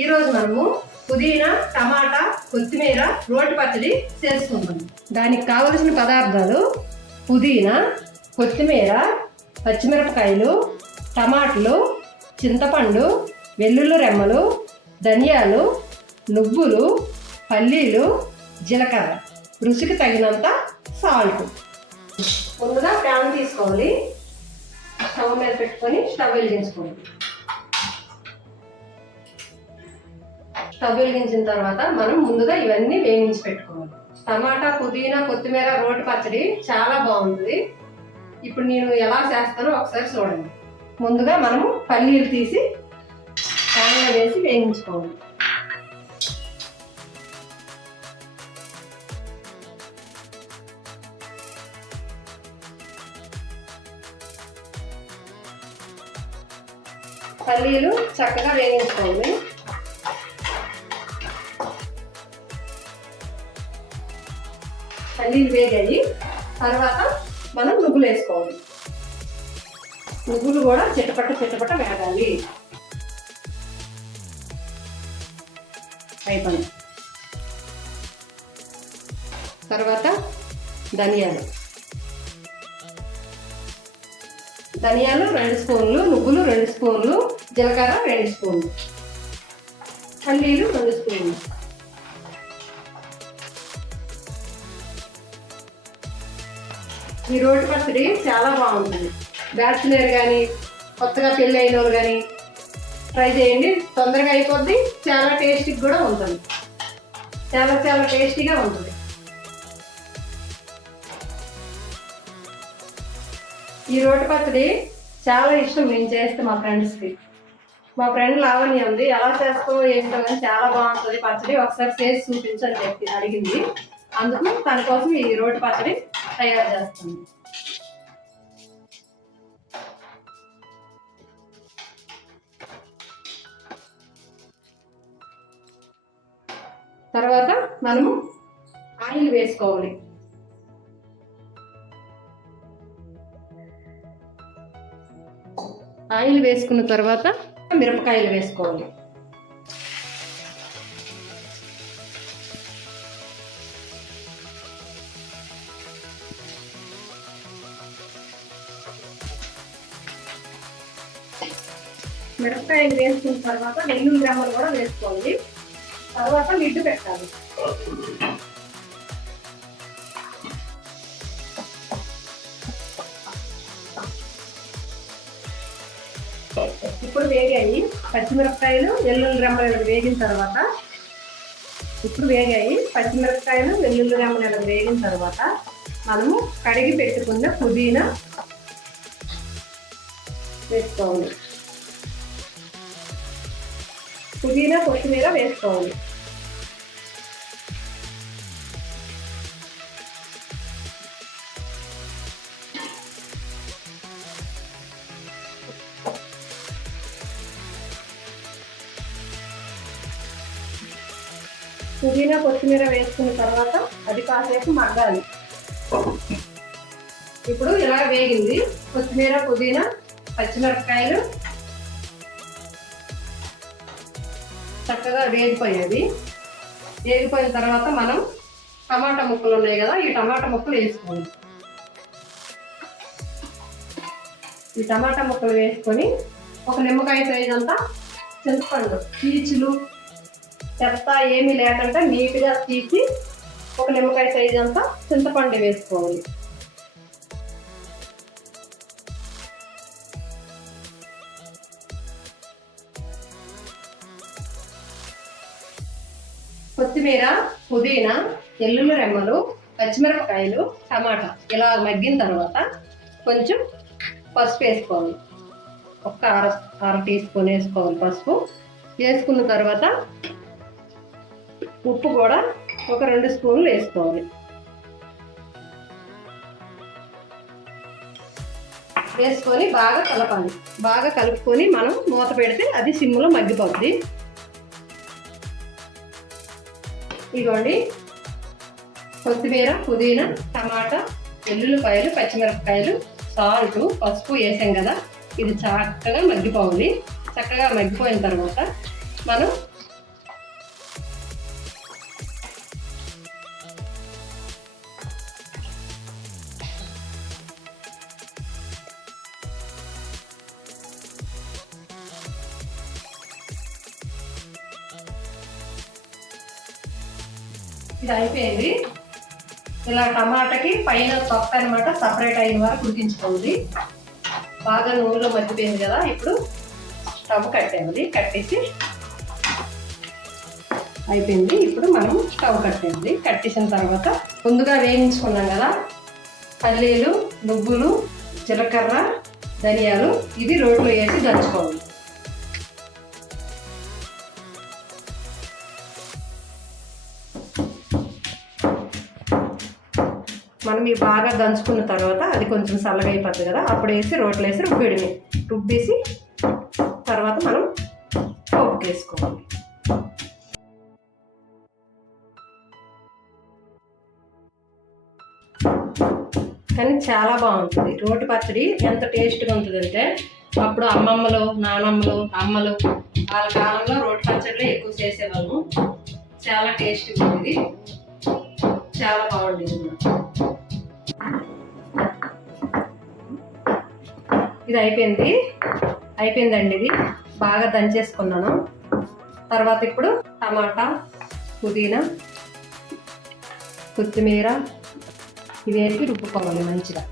ఈరోజు మనము పుదీనా, టమాటా, కొత్తిమీర రోటి పచ్చడి చేసుకుందాం. దానికి కావలసిన పదార్థాలు పుదీనా, కొత్తిమీర, పచ్చిమిరపకాయలు, టమాటాలు, చింతపండు, వెల్లుల్లి రెమ్మలు, ధనియాలు, నువ్వులు, పల్లీలు, జీలకర్ర, రుచికి తగినంత సాల్ట్. ముందుగా ప్యాన్ తీసుకోవాలి, స్టవ్ మీద పెట్టుకొని స్టవ్ వెలిగించుకోవాలి. స్టవ్ వెలిగించిన తర్వాత మనం ముందుగా ఇవన్నీ వేయించి పెట్టుకోవాలి. టమాటా, పుదీనా, కొత్తిమీర రోటి పచ్చడి చాలా బాగుంటుంది. ఇప్పుడు నేను ఎలా చేస్తానో ఒకసారి చూడండి. ముందుగా మనము పల్లీలు తీసి ప్యాన్లో వేసి వేయించుకోవాలి. పల్లీలు చక్కగా వేయించుకోవాలి. పల్లీలు వేగాయి తర్వాత మనం నువ్వులు వేసుకోవాలి. నువ్వులు కూడా చిటపట వేగాలి. అయిపోయి తర్వాత ధనియాలు 2 స్పూన్లు, నువ్వులు 2 స్పూన్లు, జీలకర్ర 2 స్పూన్లు, పల్లీలు 2 స్పూన్లు. ఈ రోటి పచ్చడి చాలా బాగుంటుంది. బ్యాచులర్ కానీ కొత్తగా పెళ్ళి అయిన వాళ్ళు కానీ ట్రై చేయండి. తొందరగా అయిపోద్ది, చాలా టేస్టీగా కూడా ఉంటుంది. చాలా టేస్టీగా ఉంటుంది. ఈ రోటి పచ్చడి చాలా ఇష్టం నేను చేస్తే మా ఫ్రెండ్స్కి. మా ఫ్రెండ్ లావణ్య ఉంది, ఎలా చేస్తావు ఏంటో కానీ చాలా బాగుంటుంది పచ్చడి, ఒకసారి చేసి చూపించని చెప్పి అడిగింది. అందుకు తన కోసం ఈ రోటి పచ్చడి తయారు చేస్తాను. తర్వాత మనము ఆయిల్ వేసుకోవాలి. ఆయిల్ వేసుకున్న తర్వాత మిరపకాయలు వేసుకోవాలి. మిరపకాయలు వేసుకున్న తర్వాత వెల్లుల్లి రెమ్మలు కూడా వేసుకోవాలి. తర్వాత లిడ్ పెట్టాలి. ఇప్పుడు వేగాయి పచ్చిమిరపకాయలు, వెల్లుల్లి రెమ్మలు వేగిన తర్వాత మనము కడిగి పెట్టుకున్న పుదీనా వేసుకోవాలి. పుదీనా, కొత్తిమీర వేసుకోవాలి. పుదీనా, కొత్తిమీర వేసుకున్న తర్వాత అది కాసేపు మగ్గాలి. ఇప్పుడు ఇలా వేగింది. కొత్తిమీర, పుదీనా, పచ్చిమిరపకాయలు చక్కగా వేగిపోయేది. వేగిపోయిన తర్వాత మనం టమాటా ముక్కలు ఉన్నాయి కదా, ఈ టమాటా ముక్కలు వేసుకోవాలి. ఈ టమాటా ముక్కలు వేసుకొని ఒక నిమ్మకాయ సైజ్ అంతా చింతపండు, పీచులు చెత్త ఏమీ లేకుండా నీట్గా తీసి ఒక నిమ్మకాయ సైజ్ అంతా చింతపండు వేసుకోవాలి. కొత్తిమీర, పుదీనా, వెల్లుల్లి రెమ్మలు, పచ్చిమిరపకాయలు, టమాటా ఇలా మగ్గిన తర్వాత కొంచెం పసుపు వేసుకోవాలి. ఒక అర టీ స్పూన్ వేసుకోవాలి పసుపు. వేసుకున్న తర్వాత ఉప్పు కూడా ఒక 2 స్పూన్లు వేసుకోవాలి. వేసుకొని బాగా కలపాలి. బాగా కలుపుకొని మనం మూత పెడితే అది సిమ్లో మగ్గిపోద్ది. ఇదిగోండి కొత్తిమీర, పుదీనా, టమాటా, వెల్లుల్లిపాయలు, పచ్చిమిరపకాయలు, సాల్ట్, పసుపు వేసాం కదా, ఇది చక్కగా మగ్గిపోవాలి. చక్కగా మగ్గిపోయిన తర్వాత మనం ఇది అయిపోయింది. ఇలా టమాటాకి పైన తొక్క అనమాట సపరేట్ అయిన వరకు ఉడికించుకోండి. బాగా నూనెలో మగ్గిపోయింది కదా, ఇప్పుడు స్టవ్ కట్టేయాలి. కట్టేసి అయిపోయింది. ఇప్పుడు మనం స్టవ్ కట్టేయాలి. కట్టేసిన తర్వాత ముందుగా వేయించుకున్నాం కదా పల్లీలు, నువ్వులు, జీలకర్ర, ధనియాలు, ఇవి రోట్లో వేసి దంచుకోవాలి. మనం ఇవి బాగా దంచుకున్న తర్వాత అది కొంచెం చల్లగా అయిపోతుంది కదా, అప్పుడు వేసి రోట్లో వేసి రుబ్బేసి తర్వాత మనం పోపుకి వేసుకోవాలి. కానీ చాలా బాగుంటుంది రోటి పచ్చడి. ఎంత టేస్ట్గా ఉంటుందంటే అప్పుడు అమ్మమ్మలు, నానమ్మలు, అమ్మలు వాళ్ళ కాలంలో రోటి పచ్చడిలో ఎక్కువ చేసేవాళ్ళము. చాలా టేస్ట్గా ఉంటుంది, చాలా బాగుండేది. ఇది అయిపోయిందండి. ఇది బాగా దంచేసుకున్నాను. తర్వాత ఇప్పుడు టమాటా, పుదీనా, కొత్తిమీర ఇవి వేసి రుబ్బుకోవాలి మంచిగా.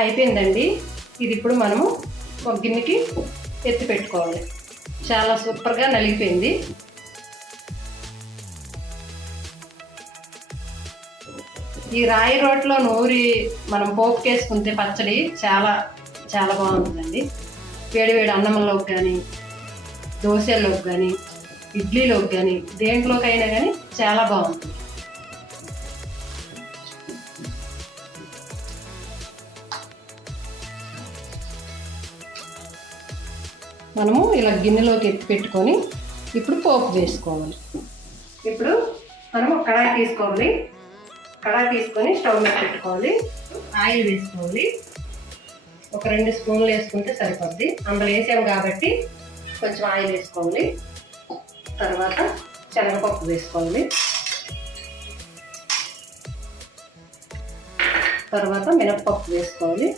అయిపోయిందండి. ఇది ఇప్పుడు మనము ఒక గిన్నెకి ఎత్తి పెట్టుకోవాలి. చాలా సూపర్గా నలిగిపోయింది. ఈ రాయి రోట్లో నూరి మనం పోపుకేసుకుంటే పచ్చడి చాలా చాలా బాగుంటుందండి. వేడివేడి అన్నంలోకి కానీ, దోశల్లోకి కానీ, ఇడ్లీలోకి కానీ, దేంట్లోకైనా కానీ చాలా బాగుంటుంది. మనము ఇలా గిన్నెలోకి ఎత్తి పెట్టుకొని ఇప్పుడు పోపు వేసుకోవాలి. ఇప్పుడు మనము కడాయి తీసుకోవాలి. కడాయి తీసుకొని స్టవ్ మీద పెట్టుకోవాలి. ఆయిల్ వేసుకోవాలి. ఒక 2 స్పూన్లు వేసుకుంటే సరిపోద్ది. అందులో వేసాము కాబట్టి కొంచెం ఆయిల్ వేసుకోవాలి. తర్వాత శనగపప్పు వేసుకోవాలి. తర్వాత మినప్పప్పు వేసుకోవాలి.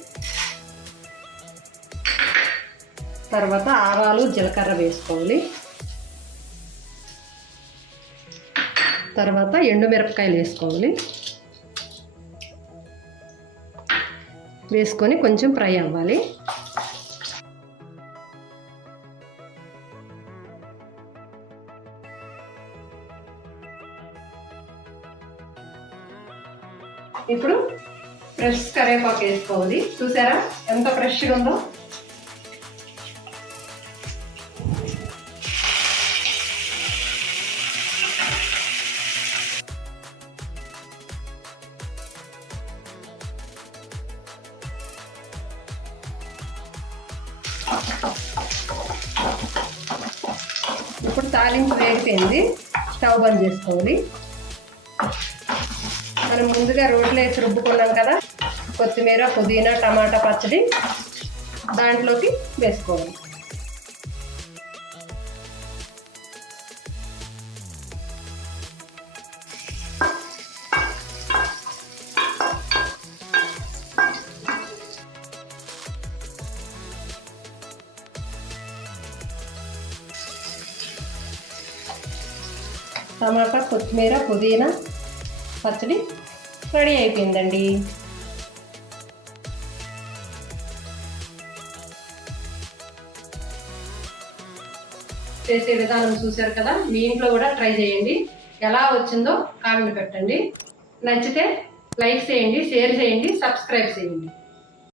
తర్వాత ఆవాలు, జీలకర్ర వేసుకోవాలి. తర్వాత ఎండుమిరపకాయలు వేసుకోవాలి. వేసుకొని కొంచెం ఫ్రై అవ్వాలి. ఇప్పుడు ఫ్రెష్ కరివేపాకు వేసుకోవాలి. చూసారా ఎంత ఫ్రెష్గా ఉందో. ఇప్పుడు తాలింపు వేగిపోయింది. స్టవ్ బంద్ చేసుకోవాలి. మనం ముందుగా రోట్లో వేసి రుబ్బుకున్నాం కదా కొత్తిమీర, పుదీనా, టమాటా పచ్చడి దాంట్లోకి వేసుకోవాలి. టమాటా, కొత్తిమీర, పుదీనా పచ్చడి రెడీ అయిపోయిందండి. చేసే విధానం చూశారు కదా, మీ ఇంట్లో కూడా ట్రై చేయండి. ఎలా వచ్చిందో కామెంట్ పెట్టండి. నచ్చితే లైక్ చేయండి, షేర్ చేయండి, సబ్స్క్రైబ్ చేయండి.